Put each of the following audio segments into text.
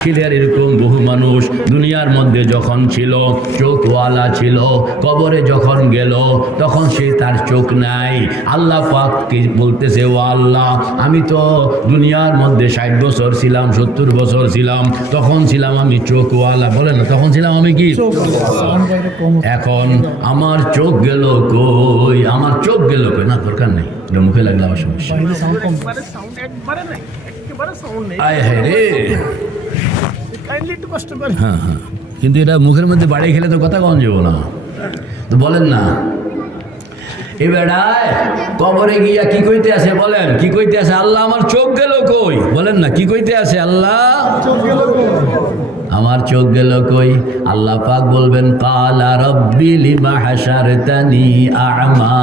ছিলেন এরকম বহু মানুষ দুনিয়ার মধ্যে যখন ছিল চোখওয়ালা ছিল কবরে যখন গেল তখন সে তার চোখ নাই। আল্লাহ পাক কি বলতেছে ও আল্লাহ আমি তো দুনিয়ার মধ্যে ষাট বছর ছিলাম সত্তর বছর ছিলাম তখন ছিলাম আমি চোখওয়ালা। বলে না তখন ছিলাম আমি কি? এখন আমার চোখ গেল কই? আমার চোখ গেল কই? না দরকার নেই। এটা মুখে লাগলে আমার সমস্যা। একবারে সাউন্ড একবারে নাই একেবারে সাউন্ড নেই। আয় হ্যাঁ রে। কষ্ট করে। হ্যাঁ হ্যাঁ। কিন্তু এটা মুখের মধ্যে বাড়ি খেলে তো কথা কম যাব না। তো বলেন না। এ বেড়ায়, কবরে গিয়া কি কইতে আছে বলেন? কি কইতে আছে? আল্লাহ আমার চোখ গেল কই? বলেন না, কি কইতে আছে আল্লাহ? আমার চোখ গেল কই? আল্লাহ পাক বলবেন, কালা রব্বি লিমা হাসারতানি আ'মা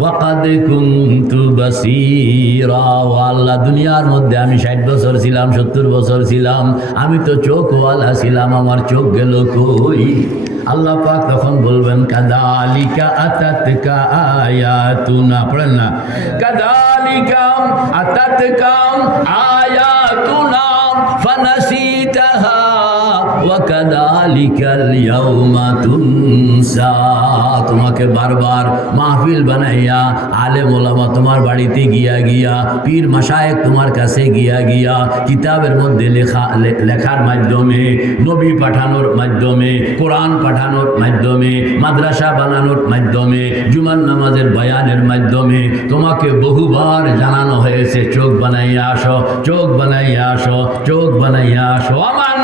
ওয়া কাদ কুনতু বাসীরা। আল্লাহ, দুনিয়ার মধ্যে আমি 60 বছর ছিলাম 70 বছর ছিলাম, আমি তো চোখওয়ালা ছিলাম, আমার চোখ গেল কই? আল্লাহ পাক তখন বলবেন কাদালিকা আতাতকা আয়াতুনা পড়েন না কাদালিকা আতাতকা আয়াতুনা ফনসিতাহা তোমাকে বারবার মাহফিল বানাইয়া, আলেম ওলামা তোমার বাড়িতে গিয়া গিয়া, পীর মাসায়েক তোমার কাছে গিয়া গিয়া, কিতাবের মধ্যে লেখা লেখার মাধ্যমে, নবী পাঠানোর মাধ্যমে, কোরআন পাঠানোর মাধ্যমে, মাদ্রাসা বানানোর মাধ্যমে জুমান নামাজের বয়ানের মাধ্যমে, তোমাকে বহুবার জানানো হয়েছে, চোখ বানাইয়া আসো, চোখ বানাইয়া আসো, চোখ বানাইয়া আসো। আমান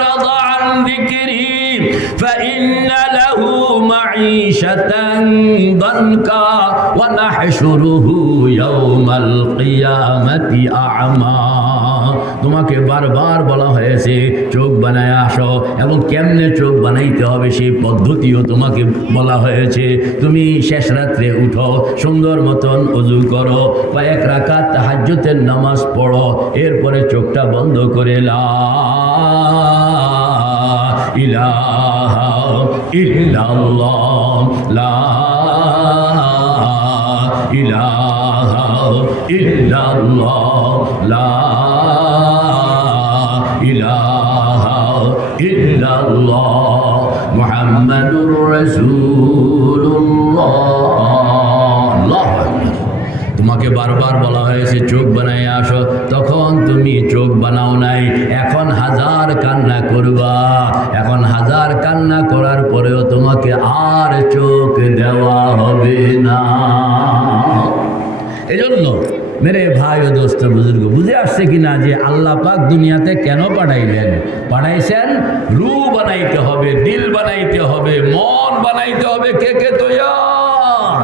أعرض عن ذكري فإن له معيشة ضنكا ونحشره يوم القيامة أعمى. তোমাকে বারবার বলা হয়েছে, চোখ বানায় আসো এবং কেমনে চোখ বানাইতে হবে সেই পদ্ধতিও তোমাকে বলা হয়েছে। তুমি শেষ রাত্রে উঠো, সুন্দর মতন অজু করো, কয়েক রাকাত তাহাজ্জুতের নামাজ পড়ো, এরপরে চোখটা বন্ধ করে লা ইলাহা লা ইলাহা ইল্লাল্লাহ, লা মুহাম্মাদুর রাসূলুল্লাহ। আল্লাহু আকবার। তোমাকে বারবার বলা হয়েছে, চোখ বানাই আসো। তখন তুমি চোখ বানাও নাই। এখন হাজার কান্না করবা। এখন হাজার কান্না করার পরেও তোমাকে আর চোখ দেওয়া হবে না। এজন্য মেরে ভাই ও দোস্ত বুজুর্গ, বুঝে আসছে কিনা যে আল্লাহ পাক দুনিয়াতে কেন পাঠাইলেন? পাঠাইছেন রু বানাইতে হবে, দিল বানাইতে হবে, মন বানাইতে হবে, কে কে তৈয়ার?